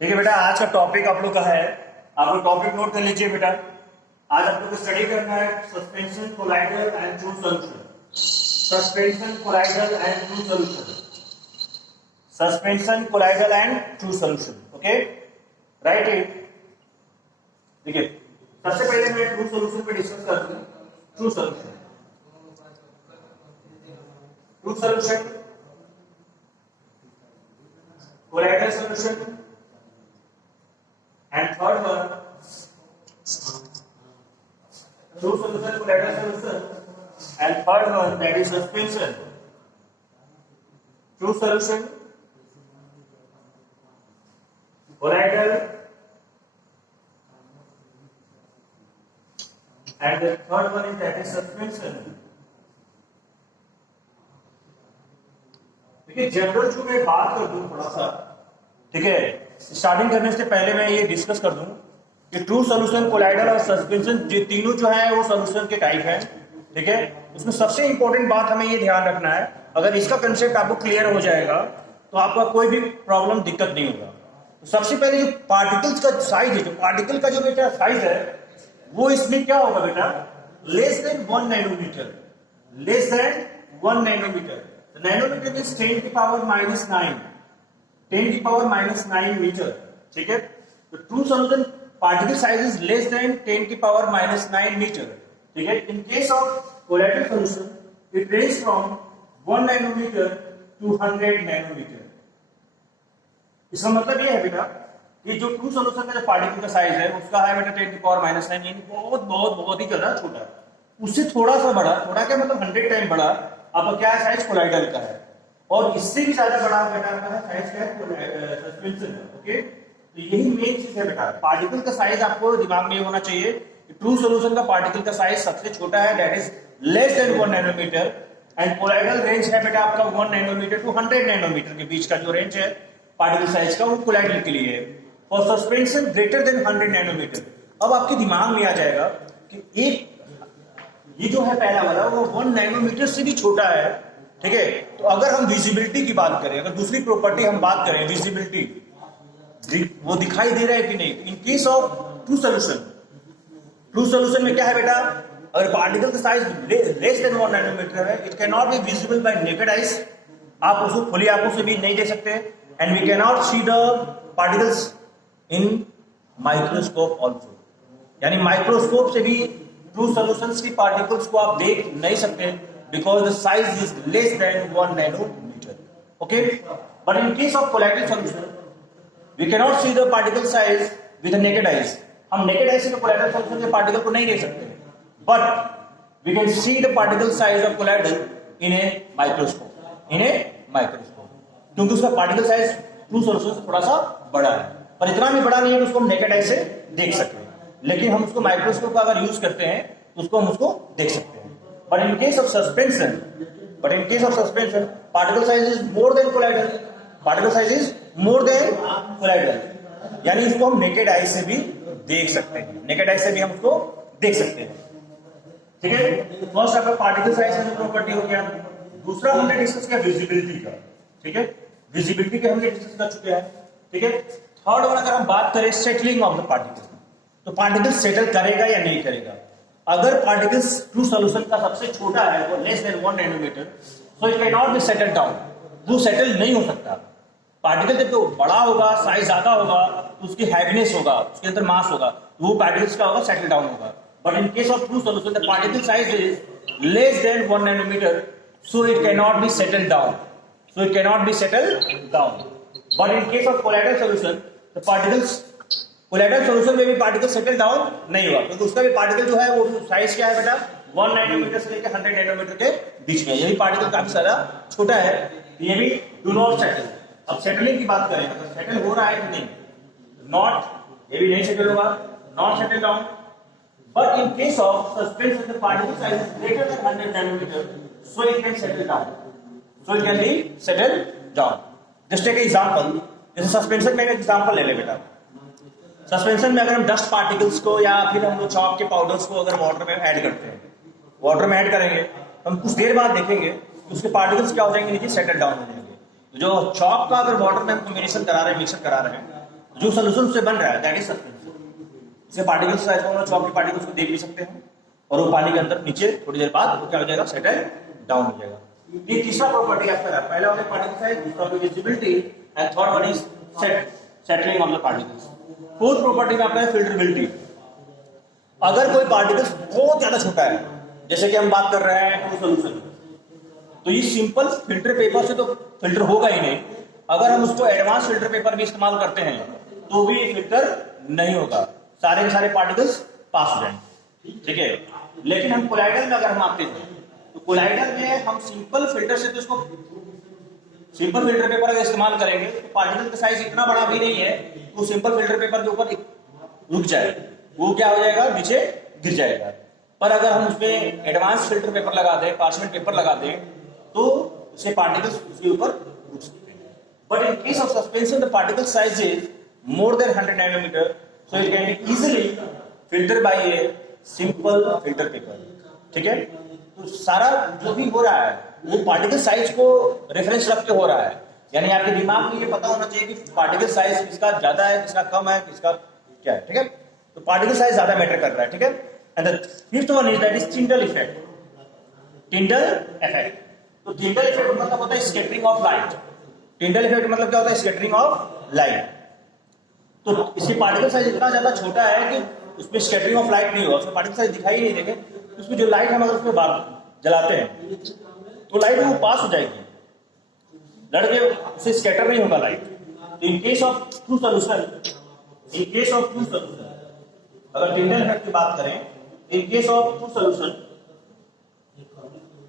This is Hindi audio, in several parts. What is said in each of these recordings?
ठीक है बेटा, आज का टॉपिक आप लोग का है, आप लोग टॉपिक नोट कर लीजिए बेटा। आज आप लोग को स्टडी करना है suspension, colloidal and true solution. Suspension, colloidal and true solution. Suspension, colloidal and true solution. Okay, right it. देखिए, सबसे पहले मैं ट्रू सॉल्यूशन पे डिस्कस करता हूं। True solution, true solution, colloidal solution, and third one true solution, collateral solution, and third one that is suspension. True solution, collateral, and the third one is that is suspension. देखिए, जनरल जो मैं बात कर दूं थोड़ा सा, ठीक है, स्टार्टिंग करने से पहले मैं ये डिस्कस कर दूं कि ट्रू सॉल्यूशन, कोलाइडल और सस्पेंशन ये तीनों जो है वो सॉल्यूशन के टाइप हैं। ठीक है, उसमें सबसे इंपॉर्टेंट बात हमें ये ध्यान रखना है, अगर इसका कंसेप्ट आपको क्लियर हो जाएगा तो आपका कोई भी प्रॉब्लम दिक्कत नहीं होगा। तो सबसे पहले जो पार्टिकल्स का साइज है, जो पार्टिकल का जो बेटा साइज है वो इसमें क्या होगा बेटा, less than 1 nanometre. Less than 1 nanometre. Nanometre means 10 की पावर -9, 10 की पावर -9 मीटर। ठीक है, तो true solution particle size is less than 10 की पावर -9 मीटर। ठीक है, in case of colloidal solution it range from 1 nanometre to 100 nanometre. इसका मतलब ये है बेटा कि जो ट्रू सॉल्यूशन का जो पार्टिकल का साइज है उसका है बेटा 10 की पावर -9, यानी बहुत बहुत बहुत ही ज्यादा छोटा है। उससे थोड़ा सा बड़ा, थोड़ा क्या मतलब 100 टाइम बड़ा आपका क्या है, साइज कोलाइडल का है। और इससे भी ज्यादा बड़ा बेटा आपका साइज क्या है, सस्पेंशन है। ओके, तो यही मेन चीज है बेटा, पार्टिकल का साइज आपको दिमाग में होना चाहिए। ट्रू सॉल्यूशन का पार्टिकल का साइज सबसे छोटा है, that is less than 1 nanometre, and colloidal range है बेटा आपका 1 नैनोमीटर टू 100 नैनोमीटर के बीच का जो रेंज है पार्टिकल साइज का, वो कोलाइडल के लिए है। और सस्पेंशन ग्रेटर देन 100 नैनोमीटर। अब आपके दिमाग में आ जाएगा कि एक ये जो है पहला वाला वो 1 नैनोमीटर से भी छोटा है। ठीक है, तो अगर हम विजिबिलिटी की बात करें, अगर दूसरी प्रॉपर्टी हम बात करें, विजिबिलिटी वो दिखाई दे रहा है कि नहीं, in case of true solution, true solution में क्या है बेटा, अगर पार्टिकल का साइज लेस देन 1 नैनोमीटर है, it can not be visible by naked eyes. आप उसको खुली आंखों से भी नहीं देख सकते, and we can not see the particles in microscope also, यानी माइक्रोस्कोप से भी ट्रू सॉल्यूशंस की पार्टिकल्स को आप देख नहीं सकते, because the size is less than 1 nanometer. Okay, but in case of colloidal solution we cannot see the particle size with the naked eyes. हम naked eyes से colloidal solution के particle को नहीं देख सकते, but we can see the particle size of colloidal in a microscope, in a microscope, क्योंकि उसका particle size true solution से थोड़ा सा बड़ा है, पर इतना भी बड़ा नहीं है कि उसको हम naked eye से देख सकते, लेकिन हम उसको माइक्रोस्कोप का अगर यूज करते हैं तो उसको हम उसको देख सकते हैं। But in case of suspension, particle size is more than colloidal. Particle size is more than colloidal. यानी इसको हम naked eye से भी देख सकते हैं, naked eye से भी हम उसको देख सकते हैं। ठीक है, फर्स्ट आपका पार्टिकल साइज का जो प्रॉपर्टी हो गया। दूसरा हमने डिस्कस किया विजिबिलिटी का। ठीक है, विजिबिलिटी के हमने डिस्कस कर चुके हैं। ठीक है, थर्ड वन अगर हम बात करें सेटलिंग ऑफ द पार्टिकल, तो पार्टिकल सेटल करेगा या नहीं करेगा। अगर पार्टिकल्स ट्रू सॉल्यूशन का सबसे छोटा है वो less than 1 nanometer, so it can not be settle down, वो सेटल नहीं हो सकता। पार्टिकल जब तो बड़ा होगा, साइज ज्यादा होगा, तो उसकी हैवीनेस होगा, उसके अंदर मास होगा, तो वो पार्टिकल्स का होगा, सेटल डाउन होगा। But in case of true solution the particle size is less than 1 nanometer, so it can not be settle down, so it can not be settle down. But in case of colloidal solution the particles, colloidal solution में भी पार्टिकल सेटल डाउन नहीं हुआ, क्योंकि उसका भी पार्टिकल जो है वो साइज क्या है बेटा, 1 नैनोमीटर से लेकर 100 नैनोमीटर के बीच में। यही पार्टिकल काफी ज्यादा छोटा है, ये भी डू नॉट सेटल। अब सेटलिंग की बात करें, अगर सेटल हो रहा है कि नहीं, नॉट, ये भी नहीं सेटल होगा, not settle down. But in case of suspension the particle size is greater than 100 nanometer, so it can settle down, so it can be settle down. Just take example, जैसे सस्पेंशन में एक एग्जांपल ले ले बेटा। सस्पेंशन में अगर हम डस्ट पार्टिकल्स को या फिर हम लोग चॉक के पाउडर्स को अगर वाटर में ऐड करते हैं, वाटर में ऐड करेंगे तो हम कुछ देर बाद देखेंगे कि उसके पार्टिकल्स क्या हो जाएंगे, नीचे सेटल डाउन हो जाएंगे। तो जो चॉक का अगर वाटर में हम कॉम्बिनेशन करा रहे हैं, मिक्सर करा रहे हैं, जो सोल्यूशन से बन रहा है दैट इज सस्पेंशन। इसे पार्टिकल्स साइज में चौक के पार्टिकल्स को देख भी सकते हैं और वो पानी के अंदर नीचे थोड़ी देर बाद वो क्या हो जाएगा, सेटल डाउन हो जाएगा। ये तीसरा प्रॉपर्टी आपका है, पहला हो गया पार्टिकल साइज, दूसरा हो गया visibility and third one is settling of the particles. Fourth property में आपका है फिल्टरेबिलिटी। अगर कोई पार्टिकल्स बहुत ज्यादा छोटा है, जैसे कि हम बात कर रहे हैं ट्रू सॉल्यूशन, तो ये सिंपल फिल्टर पेपर से तो फिल्टर होगा ही नहीं। अगर हम उसको एडवांस फिल्टर पेपर भी इस्तेमाल करते हैं तो भी फिल्टर नहीं होगा, सारे के सारे पार्टिकल्स पास हो जाएंगे, ठीक है। लेकिन हम कोलाइडल में अगर हम आते हैं तो कोलाइडल में हम सिंपल फिल्टर से तो इसको सिंपल फिल्टर पेपर अगर इस्तेमाल करेंगे तो पार्टिकल का साइज इतना बड़ा भी नहीं है तो सिंपल फिल्टर पेपर के ऊपर रुक जाए, वो क्या हो जाएगा, नीचे गिर जाएगा। पर अगर हम उसमें एडवांस फिल्टर पेपर लगा दें, पार्चमेंट पेपर लगा दें, तो उससे पार्टिकल्स उसके ऊपर रुक सकते हैं। But in case of suspension the particle size is more than 100 nanometer, so it can be easily filter by a simple filter paper, ठीक है। तो सारा जो भी हो रहा है वो पार्टिकल साइज को रेफरेंस रख के हो रहा है, यानी आपके दिमाग में ये पता होना चाहिए कि पार्टिकल साइज किसका ज्यादा है, किसका कम है, किसका क्या है, ठीक है। तो पार्टिकल साइज ज्यादा मैटर कर रहा है, ठीक है। And the fifth one is that is Tyndall effect. Tyndall effect, तो टिंडल इफेक्ट मतलब होता है scattering of light. Tyndall effect मतलब क्या होता है, स्कैटरिंग ऑफ लाइट। तो इसकी पार्टिकल साइज इतना ज्यादा छोटा है कि उसमें स्कैटरिंग ऑफ लाइट नहीं होगा, उसमें पार्टिकल साइज दिखाई नहीं देंगे। उसमें जो लाइट हम अगर उसमें जलाते हैं तो लाइट वो पास हो जाएगी, लड़के उससे स्कैटर नहीं होगा लाइट। तो इन केस ऑफ ट्रू सॉल्यूशन, अगर टिंडल इफेक्ट की बात करें, इन case of true solution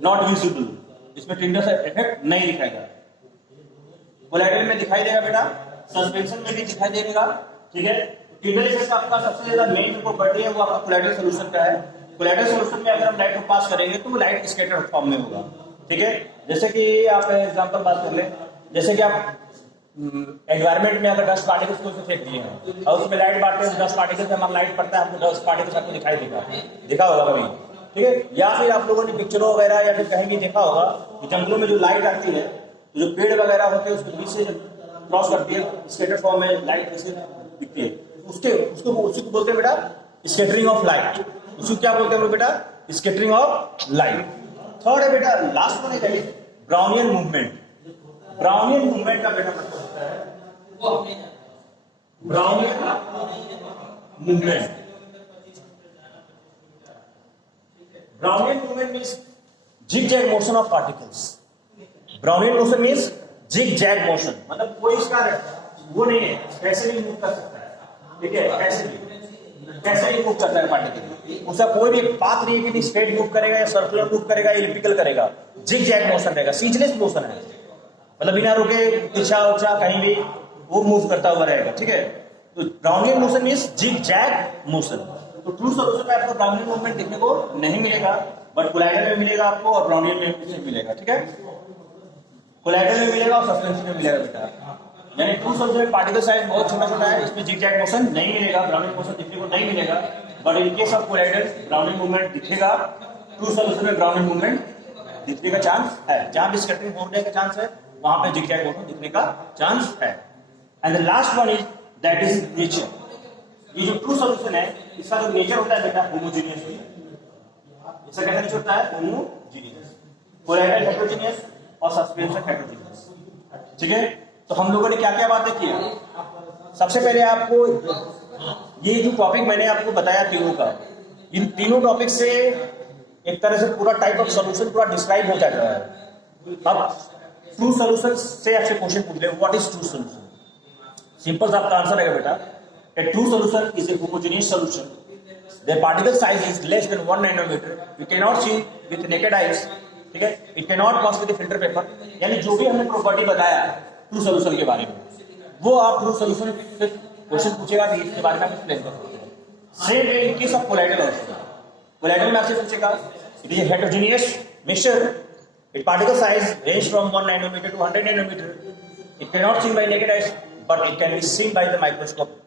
not visible, इसमें टिंडल इफेक्ट नहीं दिखाएगा। कोलाइडल में दिखाई देगा बेटा, सस्पेंशन में भी दिखाई देगा, ठीक है। टिंडल इफेक्ट आपका सबसे ज्यादा मेन प्रॉपर्टी है वो आपका कोलाइडल सॉल्यूशन का है। कोलाइडल सॉल्यूशन में अगर हम लाइट को पास करेंगे तो वो लाइट स्कैटर फॉर्म में होगा, ठीक है। जैसे कि आप एग्जांपल बात कर लें, जैसे कि आप एनवायरनमेंट में अगर डस्ट पार्टिकल्स को फेंक दिए हैं और उसमें लाइट बांटते हैं, डस्ट पार्टिकल से हमारा लाइट पड़ता है, आपको डस्ट पार्टिकल्स आपको दिखाई देगा, देखा होगा कभी, ठीक है। या फिर आप लोगों ने पिक्चरों वगैरह या फिर कहीं भी देखा होगा कि जंगलों में जो लाइट आती है, जो पेड़ वगैरह होते हैं उसके बीच से जब क्रॉस करती है स्कैटर फॉर्म में लाइट ऐसे दिखती है, उसको बोलते हैं बेटा स्कैटरिंग ऑफ लाइट। उसको क्या बोलते हैं बेटा, स्कैटरिंग ऑफ लाइट। थर्ड है बेटा, लास्ट वन है ब्राउनियन मूवमेंट। ब्राउनियन मूवमेंट का बेटा मतलब होता है Brownian movement. Brownian movement means zigzag motion of particles। Brownian motion means zigzag motion, मतलब कोई इसका वो नहीं है, कैसे भी मूव कर सकता है, ठीक है, कैसे भी मूव करता है पार्टिकल, उसका कोई भी पाथ नहीं है कि स्ट्रेट मूव करेगा या सर्कुलर मूव करेगा या एलिप्टिकल करेगा, zigzag मोशन रहेगा, सीजलेस मोशन है, मतलब बिना रुके दिशा उछा कहीं भी वो मूव करता हुआ रहेगा, ठीक है। तो Brownian motion means zigzag motion. तो ट्रू सॉल्यूशन में आपको ब्राउनियन मूवमेंट देखने को नहीं मिलेगा, बट कोलाइडल में मिलेगा आपको और ब्राउनियन में मिलेगा, ठीक है। कोलाइडल में मिलेगा और सस्पेंशन में मिलेगा बेटा। यानी ट्रू सॉल्यूशन में पार्टिकल साइज बहुत छोटा छोटा है, इसमें zigzag मोशन नहीं मिलेगा, ब्राउनियन मोशन दिखने को नहीं मिलेगा। But in case of colloidal Brownian movement दिखेगा, ट्रू सॉल्यूशन में ब्राउनियन मूवमेंट दिखने का चांस है, जहां भी स्कैटरिंग होने का चांस है वहां पे zigzag मोशन दिखने का चांस है। And the last one is that is nature. ये जो ट्रू सॉल्यूशन है इसका जो नेचर होता है बेटा होमोजेनियस, इसका कैसा नेचर होता है, होमोजेनियस। कोलाइडल हेटेरोजेनियस और सस्पेंशन हेटेरोजेनियस, ठीक है। तो हम लोगों ने क्या क्या बातें की, सबसे पहले आपको ये जो टॉपिक मैंने आपको बताया तीनों का, इन तीनों टॉपिक से एक तरह से पूरा टाइप ऑफ सॉल्यूशन पूरा डिस्क्राइब हो जाता है। अब ट्रू सॉल्यूशन से आपसे क्वेश्चन पूछ ले, what is true solution? Simple सा आपका आंसर रहेगा बेटा, a true solution is a homogeneous solution. The particle size is less than 1 nanometer. You cannot see with naked eyes, ठीक है। It cannot pass with the filter paper। यानी जो भी हमने प्रॉपर्टी बताया ट्रू सॉल्यूशन के बारे में, वो आप ट्रू सॉल्यूशन से क्वेश्चन पूछेगा तो इसके बारे में आप एक्सप्लेन कर सकते हैं। Same way in case of colloidal also. Colloidal में आपसे पूछेगा it is a heterogeneous mixture, its particle size range from 1 nanometer to 100 nanometer. It cannot seen by naked eyes, but it can be seen by the microscope,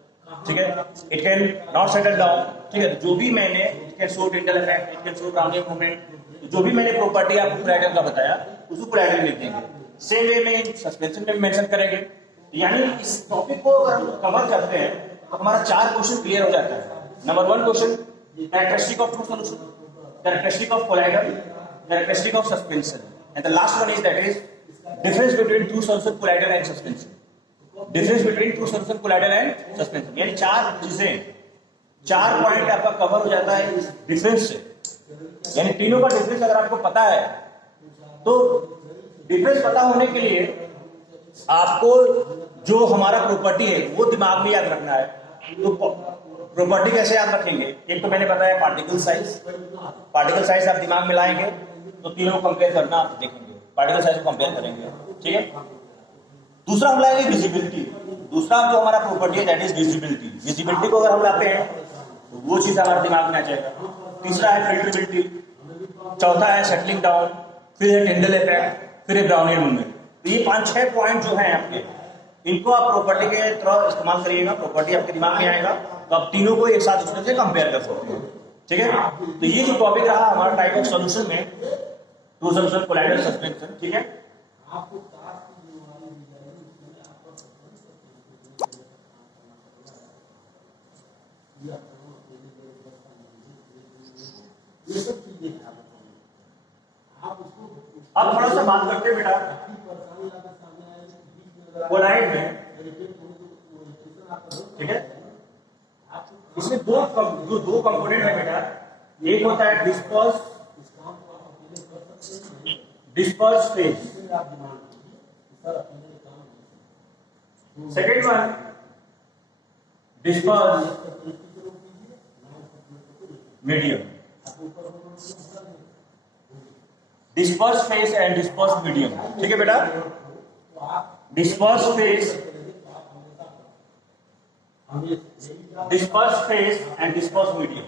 ठीक है। It can not settle down, ठीक है। जो भी मैंने it can show Tyndall effect, it can show Brownian movement, जो भी मैंने प्रॉपर्टी आपको कोलाइडल का बताया उसको कोलाइडल में लिख देंगे। सेम वे में सस्पेंशन में मेंशन करेंगे, यानी इस टॉपिक को अगर हम कवर करते हैं तो हमारा 4 क्वेश्चन क्लियर हो जाता है। Number 1 question, characteristic of true solution, characteristic of colloidal, characteristic of suspension, and the last one is that is difference between true solution, colloidal and suspension. Difference between true solution, colloidal and suspension, यानी 4 चीजें, 4 पॉइंट आपका कवर हो जाता है इस डिफरेंस से। यानी तीनों का डिफरेंस अगर आपको पता है तो डिफरेंस पता होने के लिए आपको जो हमारा प्रॉपर्टी है वो दिमाग में याद रखना है। तो प्रॉपर्टी कैसे याद रखेंगे? एक तो मैंने बताया पार्टिकल साइज। पार्टिकल साइज आप दिमाग में लाएंगे तो तीनों को कंपेयर करना आप देखेंगे, पार्टिकल साइज को कंपेयर करेंगे, ठीक है। दूसरा हम लाएंगे विजिबिलिटी। दूसरा जो हमारा प्रॉपर्टी है दैट इज विजिबिलिटी। विजिबिलिटी को अगर हम लाते हैं तो वो चीज हमारे दिमाग में आ जाएगा। तीसरा है फिल्टरेबिलिटी, चौथा है सेटलिंग डाउन, फिर है टिंडल इफेक्ट, फिर है ब्राउनियर मूवमेंट। तो ये 5-6 पॉइंट जो है आपके, इनको आप प्रॉपर्टी के तरह इस्तेमाल करिएगा, प्रॉपर्टी आपके दिमाग में आएगा तो आप तीनों को एक साथ दूसरे से कंपेयर कर सकते हैं, ठीक है। तो ये जो टॉपिक रहा हमारा टाइप ऑफ सॉल्यूशन में, ट्रू सॉल्यूशन, कोलाइडल, सस्पेंशन, ठीक है। अब थोड़ा सा बात करते हैं बेटा कोलाइड में, ठीक है। इसमें दो कंपोनेंट है बेटा। एक होता है disperse phase, second one disperse medium. Disperse phase and disperse medium, ठीक है बेटा। Disperse phase and disperse medium.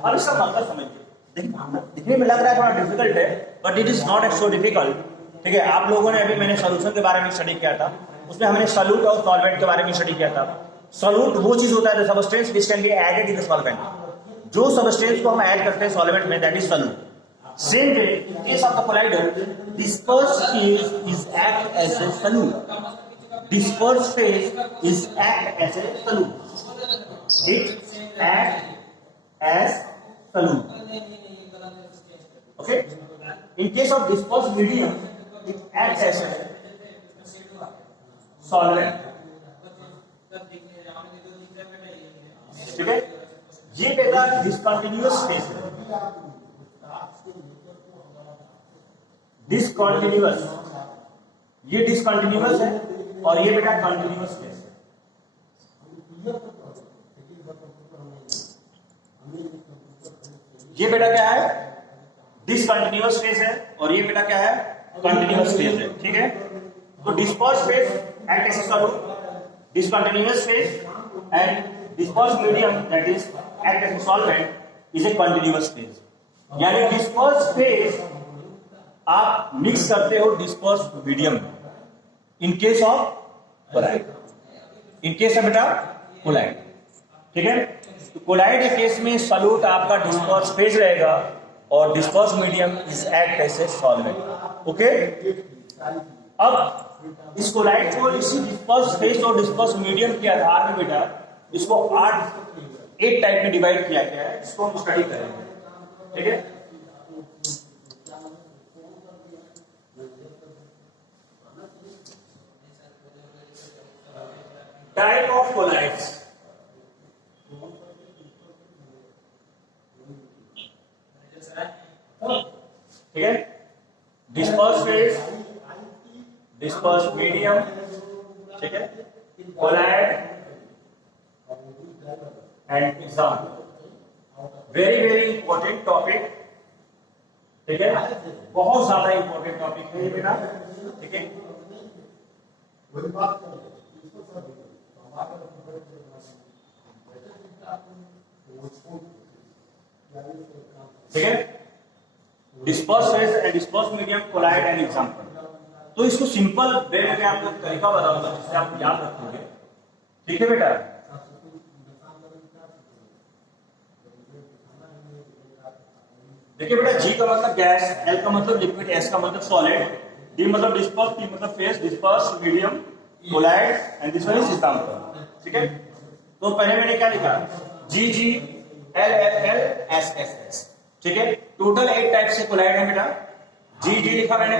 अब इसका मतलब समझिए, दिखने में लग रहा है थोड़ा डिफिकल्ट है, but it is not so difficult, ठीक है। आप लोगों ने अभी, मैंने सॉल्यूशन के बारे में स्टडी किया था, उसमें हमने सॉल्यूट और सॉल्वेंट के बारे में स्टडी किया था। सॉल्यूट वो चीज होता है substance which can be added in the solvent. जो सबस्टेंस को हम ऐड करते हैं सॉल्वेंट में that is solute. Same way, in case of the collider, disperse phase is act as a solute. Disperse phase is act as a solute. It act as solute. Okay. In case of dispersed medium, it acts as a solvent. ठीक है। ये बेटा डिसकंटिन्यूअस फेज है। डिसकंटिन्यूअस, ये डिसकंटिन्यूअस है और ये बेटा कंटिन्यूअस फेज है। ये बेटा क्या है? डिसकंटिन्यूअस फेज है और ये बेटा क्या है? कंटिन्यूअस फेज है, ठीक है। तो disperse phase act as a solute, discontinuous phase and disperse medium that is act as a solvent is a continuous phase. यानी डिस्पर्स फेज आप मिक्स करते हो disperse medium in case of colloid, in case of बेटा कोलाइड, ठीक है। तो कोलाइड के केस में सॉल्यूट आपका डिस्पर्स फेज रहेगा और disperse medium is act as a solvent, okay. अब इस कोलाइड को इसी डिस्पर्स फेज और डिस्पर्स मीडियम के आधार में बेटा इसको 8 टाइप में डिवाइड किया गया है, इसको हम स्टडी करेंगे, ठीक है। टाइप ऑफ कोलाइड्स, ठीक है। डिस्पर्स फेज, डिस्पर्स मीडियम, ठीक है, colloid and example. Very important topic, ठीक है, बहुत ज्यादा इंपॉर्टेंट टॉपिक है ये बेटा, ठीक है। ठीक है। Disperse phase and disperse medium, colloid and example. तो इसको सिंपल वे में मैं आपको तरीका बताऊंगा जिससे आप याद रखोगे, ठीक है बेटा। देखिए बेटा, जी का मतलब गैस, एल का मतलब लिक्विड, एस का मतलब सॉलिड, डी मतलब डिस्पर्स, पी मतलब phase, disperse medium, colloid and this one is इस्लाम। ठीक है, तो पहले मैंने क्या लिखा, G G L L L S S S. ठीक है, टोटल 8 टाइप से कोलाइड है बेटा। जी जी लिखा मैंने,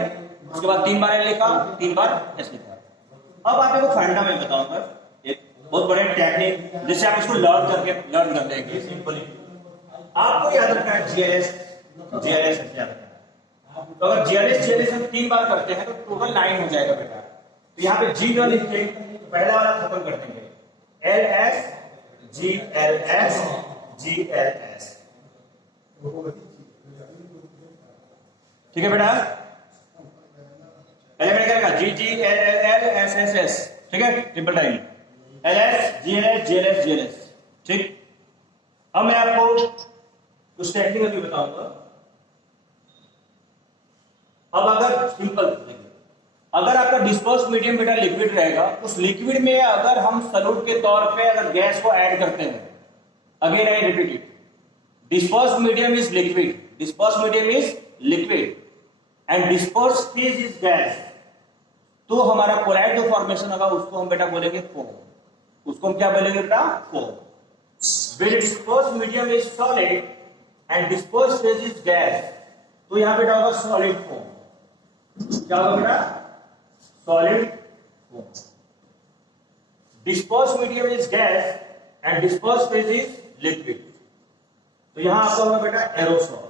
उसके बाद 3 बार एल लिखा, 3 बार एस लिखा। अब आप एक फंडा में बताऊंगा, एक बहुत बड़े टेक्निक जिससे आप इसको लर्न कर लेंगे सिंपली। आपको याद रखना है जीएलएस जीएलएस याद रखना है। तो अगर जीएलएस हम 3 बार करते हैं तो टोटल 9 हो जाएगा बेटा। तो यहाँ पे जी न लिख के पहला वाला खत्म कर देंगे, L S G L S G L S. ठीक है बेटा, पहले मैंने क्या लिखा, G G L L L S S S. ठीक है, triple time L S G L S G L S G L S. ठीक, अब मैं आपको कुछ टेक्निक अभी बताऊंगा। अब अगर सिंपल देखिए, अगर आपका डिस्पर्स मीडियम बेटा लिक्विड रहेगा, उस लिक्विड में अगर हम सॉल्यूट के तौर पे अगर गैस को ऐड करते हैं, again I repeat it, disperse medium is liquid, disperse medium is liquid and disperse phase is gas, तो हमारा कोलाइड जो फॉर्मेशन होगा उसको हम बेटा बोलेंगे फोम। उसको हम क्या बोलेंगे बेटा, foam. When dispersed medium is solid and dispersed phase is gas, तो यहां बेटा होगा सॉलिड फोम। क्या होगा बेटा, solid foam. Dispersed medium is gas and dispersed phase is liquid, तो यहां आपका होगा बेटा एरोसॉल।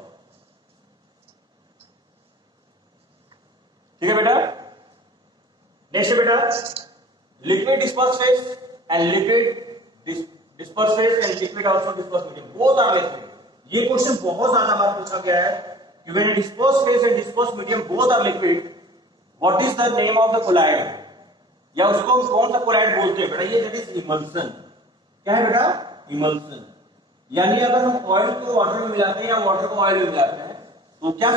ठीक है बेटा, नेक्स्ट बेटा liquid dispersed phase and liquid dispersed phase and liquid also dispersed medium both are liquid। ये क्वेश्चन बहुत ज्यादा बार पूछा गया है कि when dispersed phase and dispersed medium both are liquid, what is the name of the colloid, या उसको कौन सा कोलाइड बोलते हैं बेटा, ये दैट इज इमल्सन। क्या है बेटा, इमल्सन। यानी अगर हम ऑयल को वाटर में मिलाते हैं या वाटर को ऑयल में मिलाते हैं तो क्या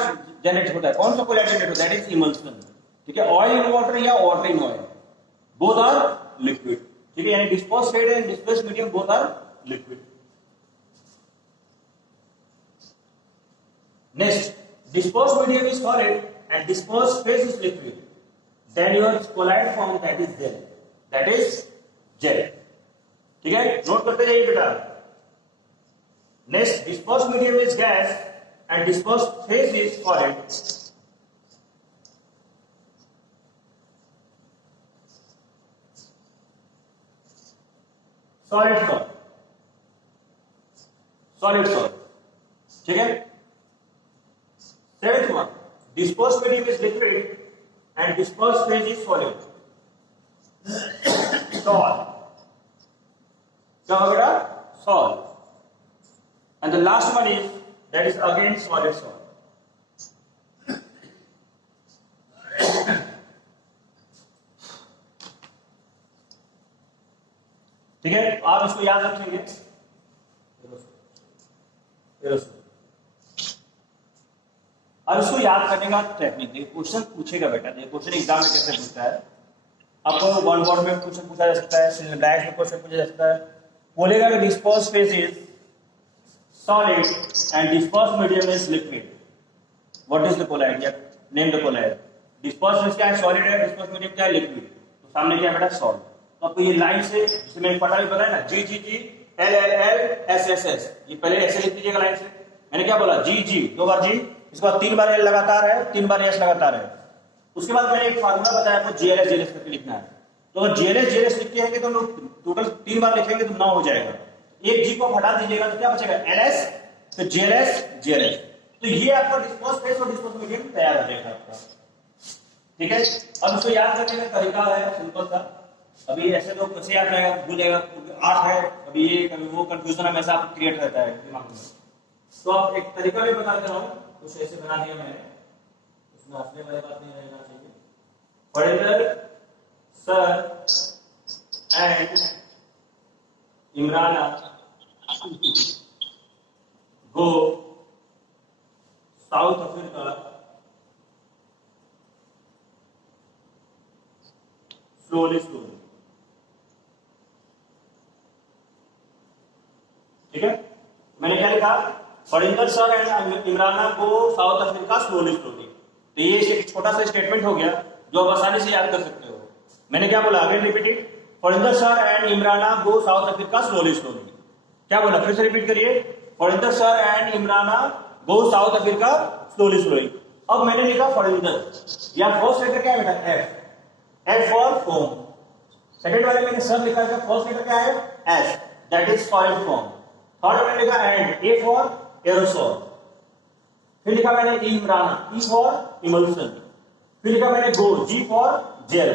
जनरेट होता है, कौन सा कोलाइड जनरेट होता है, दैट इज इमल्सन। ठीक है, ऑयल इन वाटर या water in oil, both are liquid. ठीक है, यानी dispersed phase and dispersed medium both are liquid. Next, dispersed medium is solid and dispersed phase is liquid, then your colloid form that is gel, that is gel. ठीक है, नोट करते जाइए बेटा। Next, dispersed medium is gas and dispersed phase is solid, solid salt, solid salt. ठीक है, seventh one, dispersed medium is liquid and dispersed phase is solid, sol. क्या होगा बेटा, sol. And the last one is that is again solid salt. ठीक है, आप इसको याद रखेंगे। अब इसको याद करने का टेक्निक, क्वेश्चन पूछेगा बेटा, क्वेश्चन एग्जाम में कैसे पूछता है, आपको वन वर्ड में क्वेश्चन पूछा जा सकता है, डायरेक्ट में क्वेश्चन पूछा जा सकता है। बोलेगा कि dispersed phase is solid and dispersed medium is liquid, what is the colloid, या name the colloid. Dispersed phase क्या है, सॉलिड है, डिस्पर्स्ड मीडियम क्या है, लिक्विड, तो सामने क्या बेटा, सॉल्ट। तो आपको ये लाइन से, जिसे मैंने पता भी बताया ना, G G G L L L S S S, ये पहले ऐसे लिख लीजिएगा लाइन से। मैंने क्या बोला, जी जी 2 बार जी, इसके बाद 3 बार एल लगातार है, 3 बार एस लगातार है। उसके बाद मैंने एक फार्मूला बताया आपको, जीएलएस जीएलएस करके लिखना है। तो अगर जीएलएस जीएलएस लिखते हैं तो टोटल 3 बार लिखेंगे तो 9 हो जाएगा। एक जी को हटा दीजिएगा तो क्या बचेगा, एलएस, फिर जीएलएस जीएलएस। तो ये आपका डिस्पर्स्ड फेज और डिस्पर्स्ड मीडियम तैयार हो जाएगा आपका। ठीक है, अब इसको याद करने का तरीका है सिंपल सा। अभी ऐसे लोग कैसे याद रहेगा, भूल जाएगा, 8 है, अभी ये कभी वो कंफ्यूजन हमेशा क्रिएट रहता है दिमाग में। तो आप एक तरीका भी बता दे रहा हूँ, कुछ ऐसे बना दिया मैंने, उसमें हंसने वाली बात नहीं रहना चाहिए। Farinder sir and Imrana go South Africa slowly slowly. ठीक है, मैंने क्या लिखा, फरिंदर सर एंड इमराना को साउथ अफ्रीका स्लोली स्लोली। तो ये एक छोटा सा स्टेटमेंट हो गया जो आप आसानी से याद कर सकते हो। मैंने क्या बोला, again repeat it, Farinder sir and Imrana go South Africa slowly slowly. क्या बोला, फिर से रिपीट करिए, Farinder sir and Imrana go South Africa slowly slowly. अब मैंने लिखा फरिंदर, या फर्स्ट लेटर क्या है बेटा, F, F for home. Second वाले मैंने सर लिखा है, फर्स्ट लेटर क्या है, S, that is solid form. Third मैंने लिखा एंड, ए फॉर एरोसॉल। फिर लिखा मैंने इमराना, ई फॉर इमल्सन। फिर लिखा मैंने गो, जी फॉर जेल।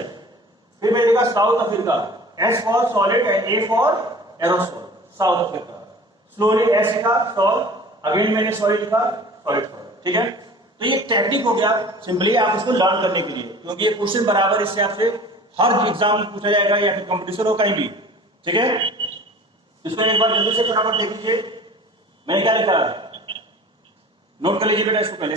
फिर मैंने लिखा south Africa, S for solid and A for aerosol, south Africa. Slowly S लिखा, सॉल, अगेन मैंने सॉलिड लिखा, सॉलिड सॉलिड। ठीक है, तो ये टेक्निक हो गया सिंपली आप इसको लर्न करने के लिए, क्योंकि ये क्वेश्चन बराबर इससे आपसे हर एग्जाम में पूछा जाएगा या फिर कंपटीशन हो कहीं भी। ठीक है, इसको एक बार जल्दी से फटाफट देख लीजिए, मैंने क्या लिखा, नोट कर लीजिए बेटा इसको पहले।